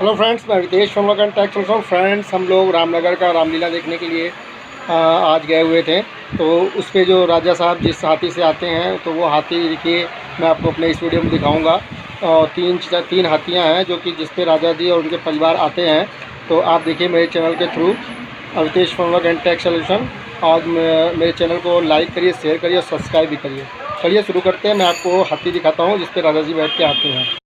Hello friends, मैं Avitesh Funworks&Tech चल रहा हूँ। फ्रेंड्स, हम लोग रामनगर का रामलीला देखने के लिए आज गए हुए थे। तो उस पे जो राजा साहब जिस हाथी से आते हैं, तो वो हाथी देखिए मैं आपको अपने इस वीडियो में दिखाऊंगा। और तीन हाथियाँ हैं जो कि जिस पे राजा जी और उनके परिवार आते हैं। तो आप देखिए मेरे चैनल के थ्रू अवितेश Funworks&Tech सोल्यूशन। और मेरे चैनल को लाइक करिए, शेयर करिए और सब्सक्राइब भी करिए। चलिए शुरू करते हैं। मैं आपको हाथी दिखाता हूँ जिस पे राजा जी बैठ के आते हैं।